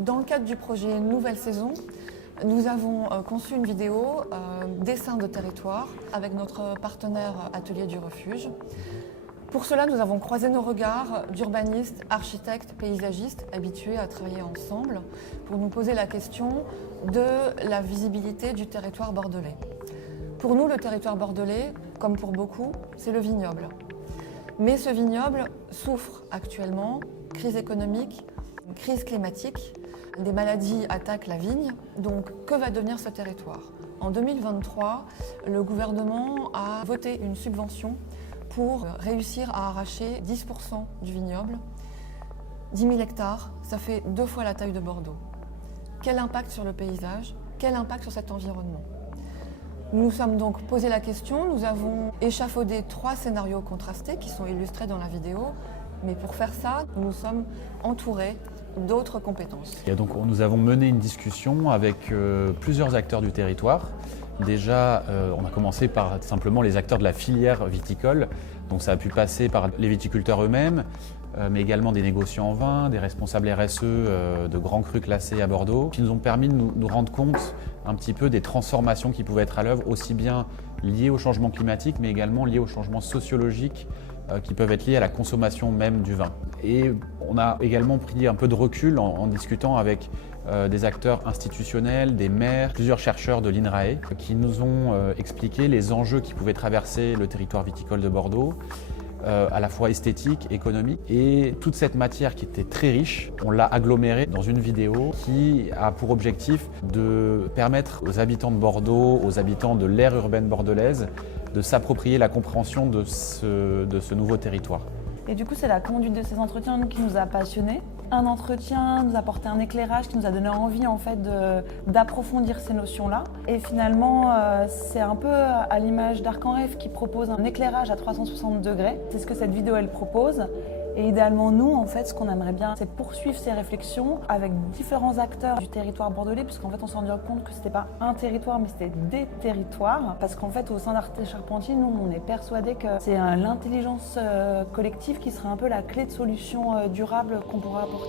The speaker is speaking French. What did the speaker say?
Dans le cadre du projet Nouvelle Saison, nous avons conçu une vidéo dessin de territoire avec notre partenaire Atelier du Refuge. Pour cela, nous avons croisé nos regards d'urbanistes, architectes, paysagistes habitués à travailler ensemble pour nous poser la question de la visibilité du territoire bordelais. Pour nous, le territoire bordelais, comme pour beaucoup, c'est le vignoble. Mais ce vignoble souffre actuellement, crise économique, crise climatique, des maladies attaquent la vigne. Donc, que va devenir ce territoire? En 2023, le gouvernement a voté une subvention pour réussir à arracher 10% du vignoble. 10 000 hectares, ça fait 2 fois la taille de Bordeaux. Quel impact sur le paysage? Quel impact sur cet environnement? Nous nous sommes donc posé la question, nous avons échafaudé 3 scénarios contrastés qui sont illustrés dans la vidéo, mais pour faire ça, nous sommes entourés d'autres compétences. Et donc, nous avons mené une discussion avec plusieurs acteurs du territoire. Déjà, on a commencé par simplement les acteurs de la filière viticole. Donc ça a pu passer par les viticulteurs eux-mêmes, mais également des négociants en vin, des responsables RSE de grands crus classés à Bordeaux, qui nous ont permis de nous rendre compte un petit peu des transformations qui pouvaient être à l'œuvre, aussi bien liées au changement climatique, mais également liées aux changements sociologiques qui peuvent être liés à la consommation même du vin. Et on a également pris un peu de recul en discutant avec des acteurs institutionnels, des maires, plusieurs chercheurs de l'INRAE qui nous ont expliqué les enjeux qui pouvaient traverser le territoire viticole de Bordeaux, à la fois esthétique, économique. Et toute cette matière qui était très riche, on l'a agglomérée dans une vidéo qui a pour objectif de permettre aux habitants de Bordeaux, aux habitants de l'aire urbaine bordelaise, de s'approprier la compréhension de ce nouveau territoire. Et du coup, c'est la conduite de ces entretiens qui nous a passionnés. Un entretien nous a apporté un éclairage qui nous a donné envie en fait d'approfondir ces notions-là. Et finalement, c'est un peu à l'image d'Arc en Rêve qui propose un éclairage à 360 degrés. C'est ce que cette vidéo elle propose. Et idéalement, nous, en fait, ce qu'on aimerait bien, c'est poursuivre ces réflexions avec différents acteurs du territoire bordelais, puisqu'en fait, on s'est rendu compte que c'était pas un territoire, mais c'était des territoires. Parce qu'en fait, au sein d'Arte Charpentier, nous, on est persuadés que c'est l'intelligence collective qui sera un peu la clé de solution durable qu'on pourra apporter.